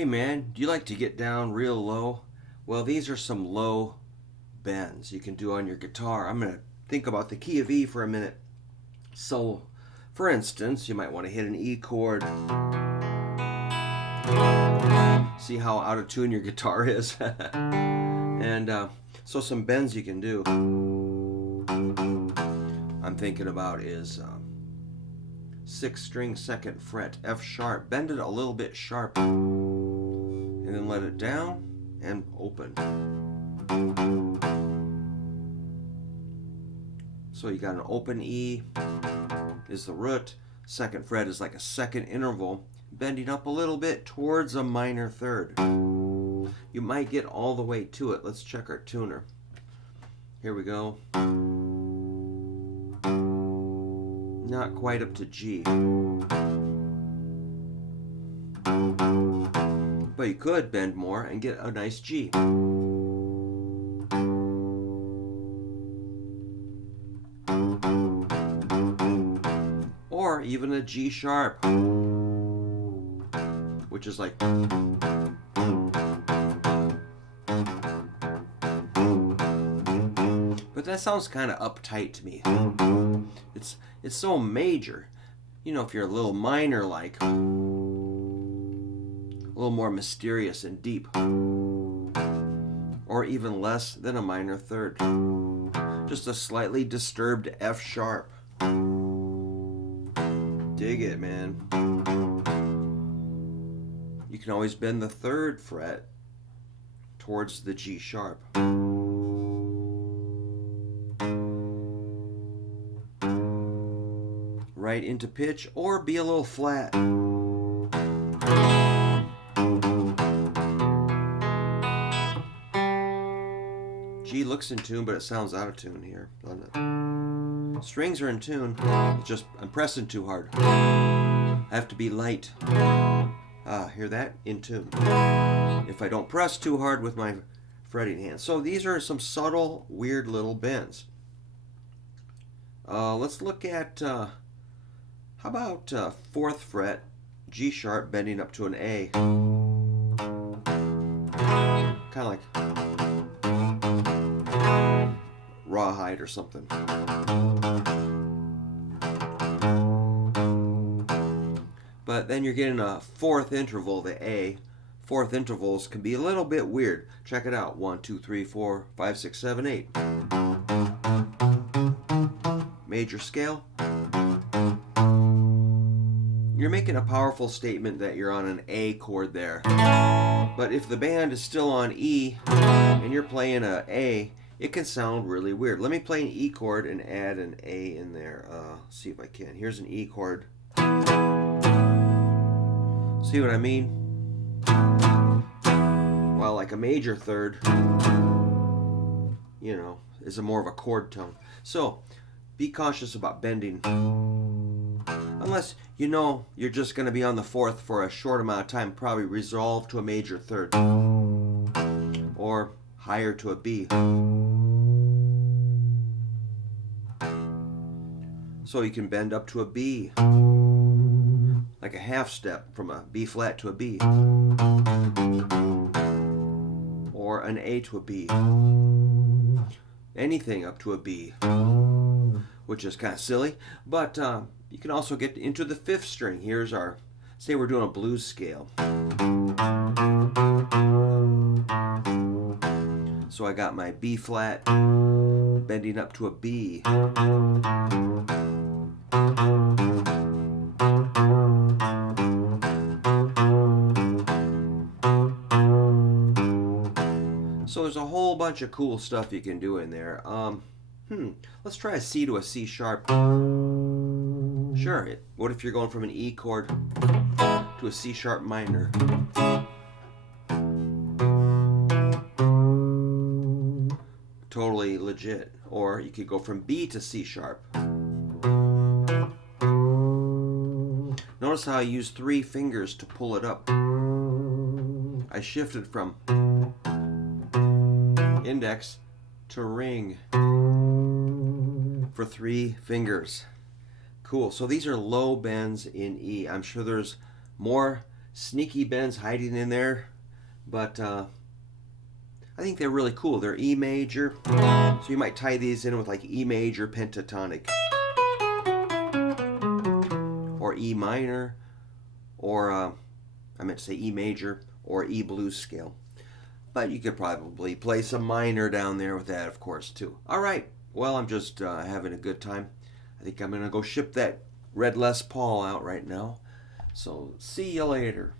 Hey man, do you like to get down real low? Well, these are some low bends you can do on your guitar. I'm going to think about the key of E for a minute. So, for instance, you might want to hit an E chord. See how out of tune your guitar is? So some bends you can do I'm thinking about is 6th string 2nd fret F sharp. Bend it a little bit sharp and then let it down and open. So you got an open E is the root, 2nd fret is like a second interval, bending up a little bit towards a minor third. You might get all the way to it. Let's check our tuner. Here we go. Not quite up to G. But you could bend more and get a nice G. Or even a G sharp, which is like. But that sounds kind of uptight to me. It's so major. You know, if you're a little minor like, a little more mysterious and deep. Or even less than a minor third. Just a slightly disturbed F sharp. Dig it, man. You can always bend the 3rd fret towards the G sharp. Right into pitch or be a little flat. G looks in tune, but it sounds out of tune here, doesn't it? Strings are in tune. It's just I'm pressing too hard. I have to be light. Hear that? In tune. If I don't press too hard with my fretting hand. So these are some subtle, weird little bends. Let's look at how about 4th fret G sharp bending up to an A. Kind of like rawhide or something. But then you're getting a 4th interval, the A. 4th intervals can be a little bit weird. Check it out. 1, 2, 3, 4, 5, 6, 7, 8. Major scale. You're making a powerful statement that you're on an A chord there. But if the band is still on E and you're playing a A, it can sound really weird. Let me play an E chord and add an A in there. See if I can. Here's an E chord. See what I mean? While like a major third, you know, is a more of a chord tone. So be cautious about bending. Unless you know you're just going to be on the 4th for a short amount of time, probably resolve to a major third. Or higher to a B. So you can bend up to a B. Like a half step from a B flat to a B. Or an A to a B. Anything up to a B. Which is kind of silly. But you can also get into the 5th string. Here's our, say we're doing a blues scale. So I got my B flat bending up to a B. So there's a whole bunch of cool stuff you can do in there. Let's try a C to a C sharp. Sure. What if you're going from an E chord to a C sharp minor? Totally legit. Or you could go from B to C sharp. Notice how I use 3 fingers to pull it up. I shifted from index to ring for 3 fingers. Cool. So these are low bends in E. I'm sure there's more sneaky bends hiding in there, but I think they're really cool. They're E major, so you might tie these in with like E major pentatonic, or E minor, or I meant to say E major, or E blues scale. But you could probably play some minor down there with that, of course, too. All right. Well, I'm just having a good time. I think I'm going to go ship that red Les Paul out right now. So see you later.